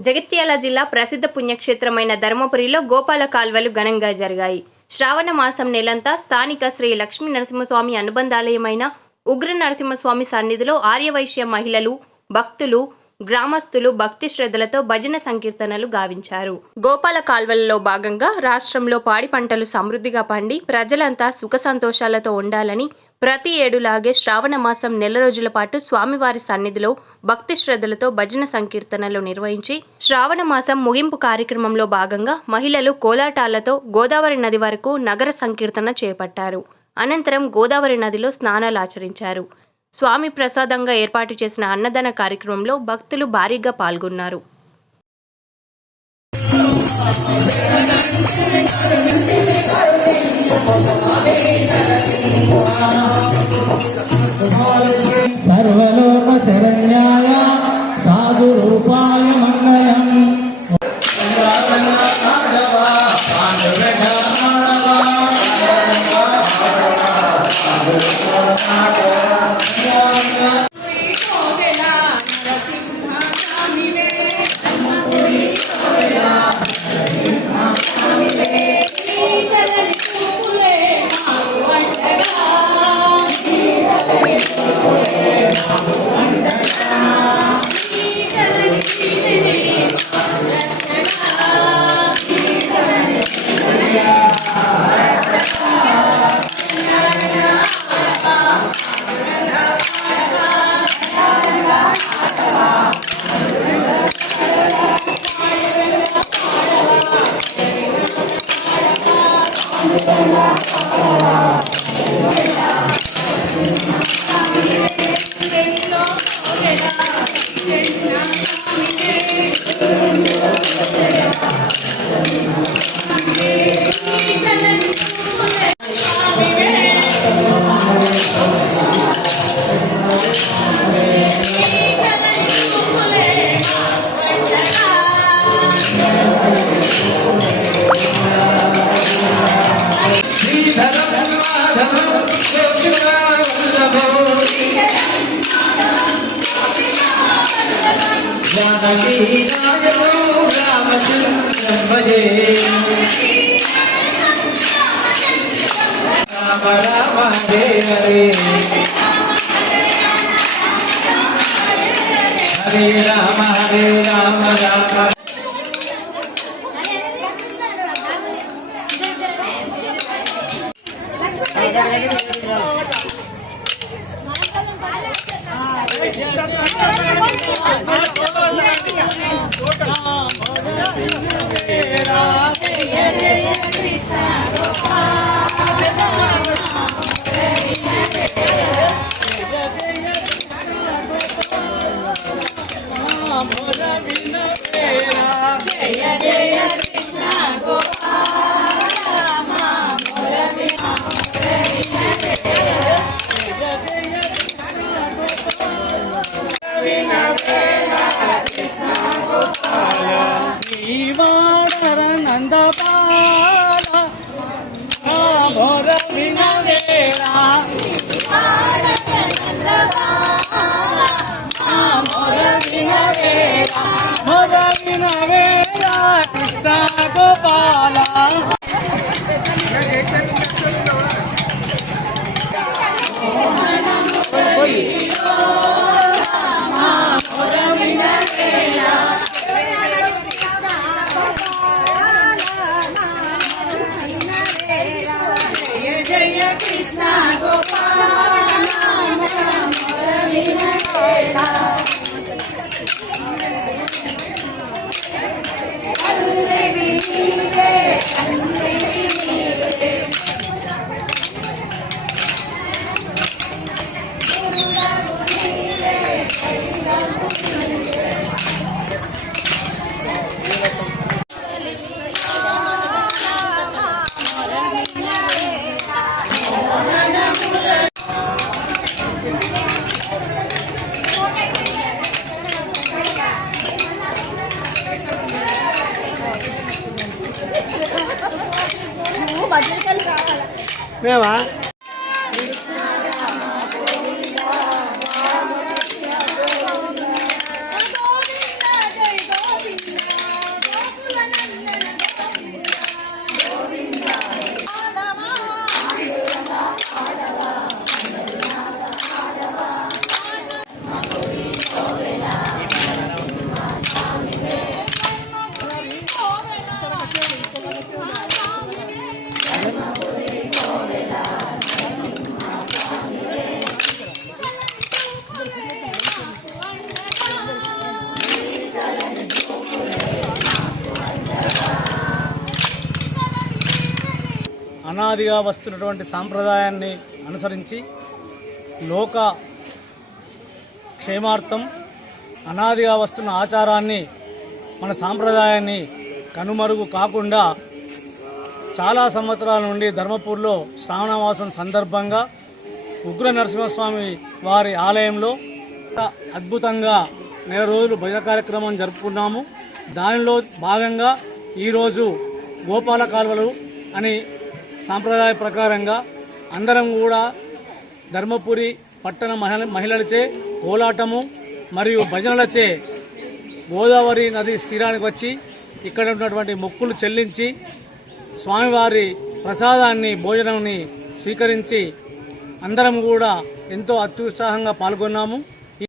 జగిత్యాల జిల్లా ప్రసిద్ధ పుణ్యక్షేత్రమైన ధర్మపురిలో గోపాల కాల్వలు ఘనంగా జరిగాయి. శ్రావణ మాసం నెలంతా స్థానిక శ్రీ లక్ష్మీ నరసింహస్వామి అనుబంధాలయమైన ఉగ్ర నరసింహస్వామి సన్నిధిలో ఆర్యవైశ్య మహిళలు, భక్తులు, గ్రామస్తులు భక్తి శ్రద్ధలతో భజన సంకీర్తనలు గావించారు. గోపాల కాల్వలలో భాగంగా రాష్ట్రంలో పాడి పంటలు సమృద్ధిగా పండి ప్రజలంతా సుఖ సంతోషాలతో ఉండాలని ప్రతి ఏడులాగే శ్రావణ మాసం నెల రోజుల పాటు స్వామివారి సన్నిధిలో భక్తి శ్రద్ధలతో భజన సంకీర్తనలు నిర్వహించి శ్రావణ మాసం ముగింపు కార్యక్రమంలో భాగంగా మహిళలు కోలాటాలతో గోదావరి నది వరకు నగర సంకీర్తన చేపట్టారు. అనంతరం గోదావరి నదిలో స్నానాలు ఆచరించారు. స్వామి ప్రసాదంగా ఏర్పాటు చేసిన అన్నదాన కార్యక్రమంలో భక్తులు భారీగా పాల్గొన్నారు. సర్వలోక శరణ్యాయ సాధు రూపాయ మంగళం. హరే రామ హరే రామ రామ కృష్ణ గోపాల మేమా అనాదిగా వస్తున్నటువంటి సాంప్రదాయాన్ని అనుసరించి లోక క్షేమార్థం అనాదిగా వస్తున్న ఆచారాన్ని మన సాంప్రదాయాన్ని కనుమరుగు కాకుండా చాలా సంవత్సరాల నుండి ధర్మపూర్లో శ్రావణమాసం సందర్భంగా ఉగ్ర నరసింహస్వామి వారి ఆలయంలో అద్భుతంగా 4 రోజులు భజన కార్యక్రమం జరుపుకున్నాము. దానిలో భాగంగా ఈరోజు గోపాల కాల్వలు అని సాంప్రదాయ ప్రకారంగా అందరం కూడా ధర్మపురి పట్టణ మహిళలచే కోలాటము మరియు భజనలచే గోదావరి నది తీరానికి వచ్చి ఇక్కడ ఉన్నటువంటి మొక్కులు చెల్లించి స్వామివారి ప్రసాదాన్ని భోజనాన్ని స్వీకరించి అందరం కూడా ఎంతో అత్యుత్సాహంగా పాల్గొన్నాము.